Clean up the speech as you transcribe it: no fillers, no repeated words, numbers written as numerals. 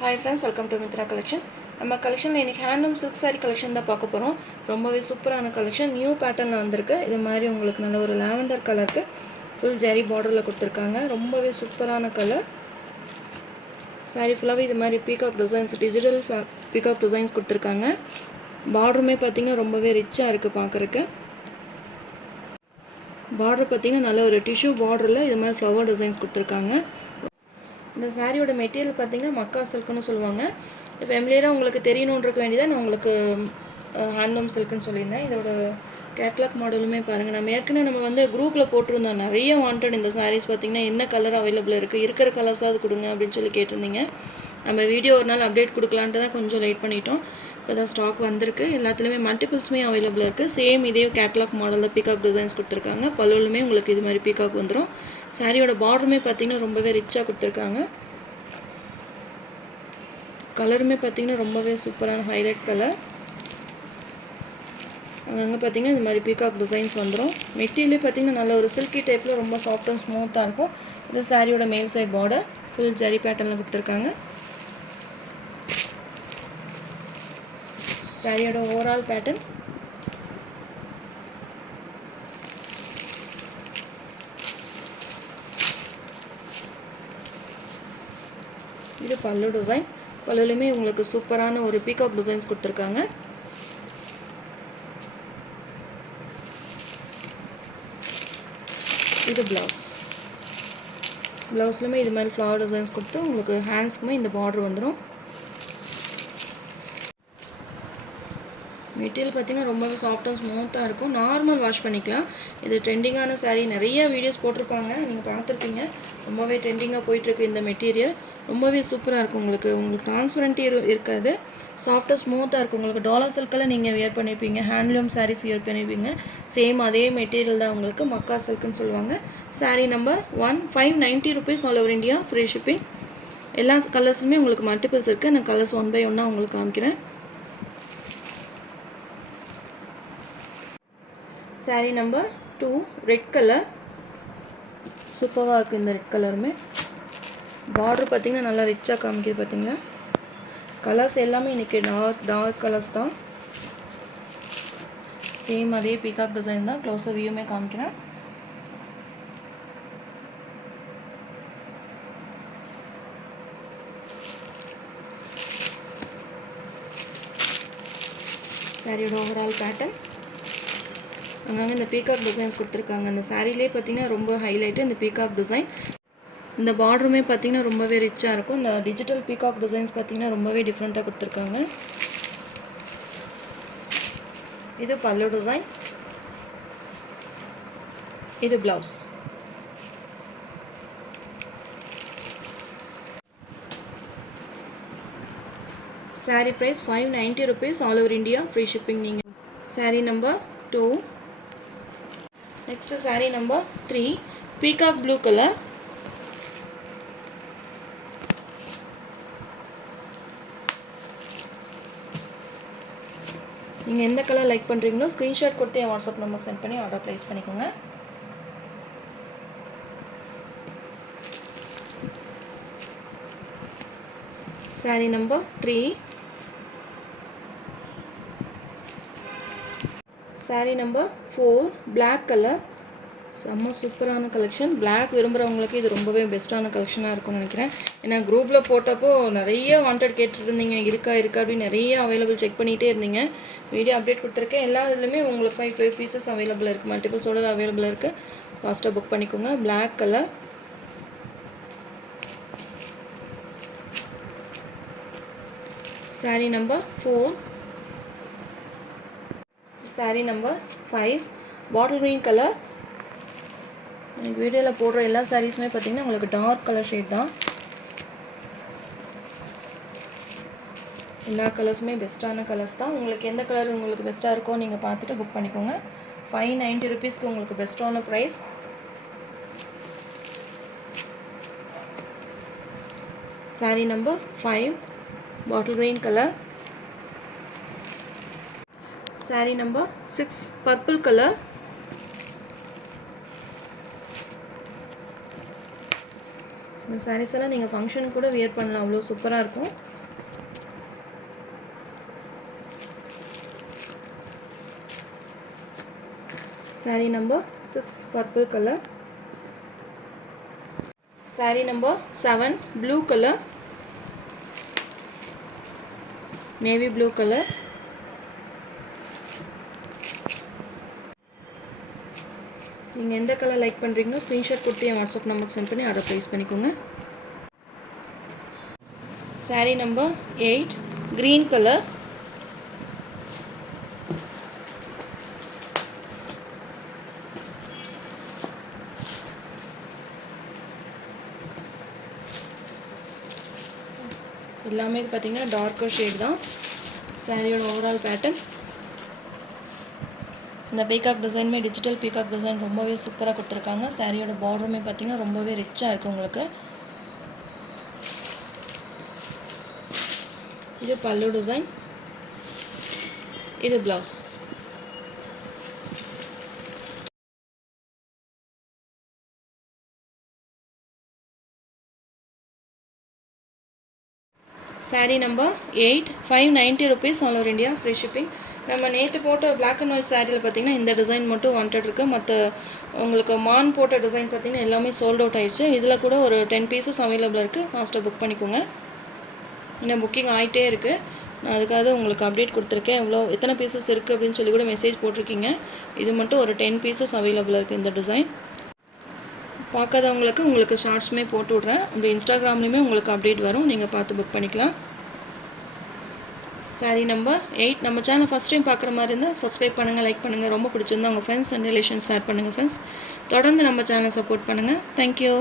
Hi friends, welcome to Mitra collection. நம்ம கலெக்ஷனில் இன்றைக்கி ஹேண்ட்லூம் சில்க் சாரீ கலெக்ஷன் தான் பார்க்க போகிறோம். ரொம்பவே சூப்பரான கலெக்ஷன், நியூ பேட்டர்னில் வந்திருக்கு. இது மாதிரி உங்களுக்கு நல்ல ஒரு லாவெண்டர் கலருக்கு ஃபுல் ஜெரி பார்டரில் கொடுத்துருக்காங்க. ரொம்பவே சூப்பரான கலர். சாரீ ஃபுல்லாகவே இது மாதிரி peacock designs, digital peacock designs கொடுத்துருக்காங்க. பார்டருமே பார்த்திங்கன்னா ரொம்பவே ரிச்சாக இருக்குது பார்க்குறக்கு. பார்டர் பார்த்திங்கன்னா நல்ல ஒரு டிஷ்யூ பார்டரில் இது மாதிரி ஃப்ளவர் டிசைன்ஸ் கொடுத்துருக்காங்க. இந்த சாரியோட மெட்டீரியல் பார்த்திங்கன்னா மக்கா சில்க்குன்னு சொல்லுவாங்க. ஃபெமிலியராக உங்களுக்கு தெரியணுன்றக்க வேண்டியதான் நான் உங்களுக்கு ஹேண்ட்லூம் சில்க்குன்னு சொல்லியிருந்தேன். இதோட கேட்லாக் மாடலுமே பாருங்கள். நம்ம வந்து குரூப்பில் போட்டிருந்தோம். நிறைய வாண்டட் இந்த சாரீஸ் பார்த்திங்கன்னா என்ன கலர் அவைலபிள் இருக்குது, இருக்கிற கலர்ஸாவது கொடுங்க அப்படின்னு சொல்லி கேட்டிருந்தீங்க. நம்ம வீடியோ ஒரு நாள் அப்டேட் கொடுக்கலான்ட்டு தான் கொஞ்சம் லேட் பண்ணிட்டோம். இப்போ தான் ஸ்டாக் வந்திருக்கு. எல்லாத்துலேயுமே மல்டிபிள்ஸுமே அவைலபிள் இருக்குது. சேம் இதே கேட்லாக் மாடலில் பீகாக் டிசைன்ஸ் கொடுத்துருக்காங்க. பல்லுலுமே உங்களுக்கு இது மாதிரி பீகாக் வந்துடும். சாரியோட பார்டருமே பார்த்திங்கன்னா ரொம்பவே ரிச்சாக கொடுத்துருக்காங்க. கலருமே பார்த்திங்கன்னா ரொம்பவே சூப்பரான ஹைலைட் கலர். அங்கங்கே பார்த்திங்கன்னா இந்த மாதிரி பீகாக் டிசைன்ஸ் வந்துடும். மெட்டீரியலே பார்த்திங்கன்னா நல்ல ஒரு சில்கி டைப்பில் ரொம்ப சாஃப்ட் அண்ட் ஸ்மூத்தாக இருக்கும். இது சாரியோட மேல் சைட் பார்டர் ஃபுல் ஜரி பேட்டர்னில் கொடுத்துருக்காங்க. சாரியோட ஓவரால் பேட்டர்ன் இது பல்லு டிசைன். பல்லுலையுமே உங்களுக்கு சூப்பரான ஒரு பீகாக் டிசைன்ஸ் கொடுத்துருக்காங்க. இது ப்ளவுஸ். ப்ளவுஸ்லையுமே இது மாதிரி ஃப்ளவர் டிசைன்ஸ் கொடுத்து உங்களுக்கு ஹேண்ட்ஸ்க்குமே இந்த பார்டர் வந்துடும். மெட்டீரியல் பார்த்திங்கன்னா ரொம்பவே சாஃப்ட் அண்ட் ஸ்மூத்தாக இருக்கும். நார்மல் வாஷ் பண்ணிக்கலாம். இது ட்ரெண்டிங்கான சாரீ, நிறைய வீடியோஸ் போட்டிருப்பாங்க, நீங்கள் பார்த்துருப்பீங்க. ரொம்பவே ட்ரெண்டிங்காக போயிட்டுருக்கு இந்த மெட்டீரியல். ரொம்பவே சூப்பராக இருக்கும். உங்களுக்கு ட்ரான்ஸ்பரண்ட்டி இருக்காது, சாஃப்டாக ஸ்மூத்தாக இருக்கும். உங்களுக்கு டாலர் சில்கில் நீங்கள் வியர் பண்ணியிருப்பீங்க, ஹேண்ட்லூம் சாரீஸ் வியர் பண்ணியிருப்பீங்க. சேம் அதே மெட்டீரியல் தான் உங்களுக்கு மக்கா சில்க்குன்னு சொல்லுவாங்க. Sari number 1 590 rupees all over India, free shipping. எல்லா கலர்ஸுமே உங்களுக்கு மல்டிபிள்ஸ் இருக்குது. நான் கலர்ஸ் 1 by 1 உங்களுக்கு காமிக்கிறேன். Sari number 2 red colour. சூப்பராக இருக்குது இந்த ரெட் கலருமே. பார்டர் பார்த்திங்கன்னா நல்லா ரிச்சாக காமிக்கிது பார்த்திங்களா. கலர்ஸ் எல்லாமே இன்றைக்கி டார்க் கலர்ஸ் தான். சேம் அதே பீகாக் டிசைன் தான். க்ளோஸாக வியூமே காமிக்கிறேன். சாரியோட ஓவரால் பேட்டர்ன் அங்கங்கே இந்த பீகாக் டிசைன்ஸ் கொடுத்துருக்காங்க. அந்த சாரீலே பார்த்திங்கன்னா ரொம்ப ஹைலைட்டு இந்த பீகாக் டிசைன். இந்த பார்டருமே பார்த்திங்கன்னா ரொம்பவே ரிச்சாக இருக்கும். இந்த டிஜிட்டல் பீகாக் டிசைன்ஸ் பார்த்திங்கன்னா ரொம்பவே டிஃப்ரெண்ட்டாக கொடுத்துருக்காங்க. இது பல்லு டிசைன். இது blouse. Sari price 590 rupees all over India, free shipping. நீங்கள் sari number 2. Next sari number 3 peacock blue colour. நீங்கள் எந்த கலர் லைக் பண்ணுறீங்களோ ஸ்க்ரீன்ஷாட் கொடுத்து என் வாட்ஸ்அப் நம்பருக்கு சென்ட் பண்ணி ஆர்டர் ப்ளேஸ் பண்ணிக்கோங்க. Sari number 3. Sari number 4 black colour. செம்ம சூப்பரான கலெக்ஷன். பிளாக் விரும்புகிறவங்களுக்கு இது ரொம்பவே பெஸ்ட்டான கலெக்ஷனாக இருக்கும்னு நினைக்கிறேன். ஏன்னா குரூப்பில் போட்டப்போ நிறைய வாண்டட் கேட்டுருந்தீங்க, இருக்கா அப்படின்னு நிறைய அவைலபிள் செக் பண்ணிகிட்டே இருந்தீங்க. வீடியோ அப்டேட் கொடுத்துருக்கேன். எல்லா இதுலையுமே உங்களுக்கு 5 பீசஸ் அவைலபிள் இருக்குது. மல்டிபிள்ஸோட அவைலபிள் இருக்குது. ஃபாஸ்ட்டாக புக் பண்ணிக்கோங்க. Black colour. Sari number 4. Sari number 5 bottle green colour. எனக்கு வீடியோவில் போடுற எல்லா சாரீஸுமே பார்த்திங்கன்னா உங்களுக்கு டார்க் கலர் ஷேட் தான். எல்லா கலர்ஸுமே பெஸ்ட்டான கலர்ஸ் தான். உங்களுக்கு எந்த கலர் உங்களுக்கு பெஸ்ட்டாக இருக்கோ நீங்கள் பார்த்துட்டு புக் பண்ணிக்கோங்க. 590 rupeesக்கு உங்களுக்கு பெஸ்ட்டான price. Sari number 5 bottle green colour. Sari number 6 purple colour. இந்த சாரீஸ் எல்லாம் நீங்கள் ஃபங்க்ஷனுக்கு கூட வியர் பண்ணலாம், அவ்வளோ சூப்பராக இருக்கும். saree number 6 purple color. saree number 7 blue color, navy blue color. நீங்கள் எந்த கலர் லைக் பண்ணுறீங்களோ ஸ்க்ரீன்ஷாட் கொடுத்து என் வாட்ஸ்அப் நம்பருக்கு சென்ட் பண்ணி ஆர்டர் ப்ளேஸ் பண்ணிக்கோங்க. saree number 8 green color. எல்லாமே பார்த்தீங்கன்னா டார்க்கர் ஷேட் தான் சாரியோட ஓவரால் பேட்டர்ன். இந்த பீகாக் டிசைனுமே டிஜிட்டல் பீகாக் டிசைன் ரொம்பவே சூப்பராக கொடுத்துருக்காங்க. சாரியோட பார்டருமே பார்த்தீங்கன்னா ரொம்பவே ரிச்சாக இருக்குது உங்களுக்கு. இது பல்லு டிசைன், இது blouse. saree number 8 590 rupees all over India, free shipping. நம்ம நேற்று போட்ட பிளாக் அண்ட் ஒயிட் சாரியில் பார்த்தீங்கன்னா இந்த டிசைன் மட்டும் வாண்டட் இருக்குது. மற்ற உங்களுக்கு மான் போட்ட டிசைன் பார்த்தீங்கன்னா எல்லாமே சோல்ட் அவுட் ஆயிடுச்சு. இதில் கூட ஒரு 10 பீசஸ் அவைலபிள் இருக்குது, ஃபாஸ்ட்டாக புக் பண்ணிக்கோங்க. இன்னும் புக்கிங் ஆகிட்டே இருக்குது. நான் அதுக்காக உங்களுக்கு அப்டேட் கொடுத்துருக்கேன். எத்தனை பீசஸ் இருக்குது அப்படின்னு சொல்லி கூட மெசேஜ் போட்டிருக்கீங்க. இது மட்டும் ஒரு 10 பீசஸ் அவைலபிள் இருக்குது இந்த டிசைன். பார்க்காதவங்களுக்கு உங்களுக்கு ஷார்ட்ஸுமே போட்டு விட்றேன். அப்படி இன்ஸ்டாகிராம்லேயுமே உங்களுக்கு அப்டேட் வரும், நீங்கள் பார்த்து புக் பண்ணிக்கலாம். saree number 8. நம்ம சேனல் ஃபஸ்ட் டைம் பார்க்குற மாதிரி இருந்தால் சப்ஸ்கிரைப் பண்ணுங்கள், லைக் பண்ணுங்கள். ரொம்ப பிடிச்சிருந்தா உங்கள் ஃப்ரெண்ட்ஸ் அண்ட் ரிலேஷன்ஸ் ஷேர் பண்ணுங்கள் ஃப்ரெண்ட்ஸ். தொடர்ந்து நம்ம சேனலை சப்போர்ட் பண்ணுங்கள். தேங்க்யூ.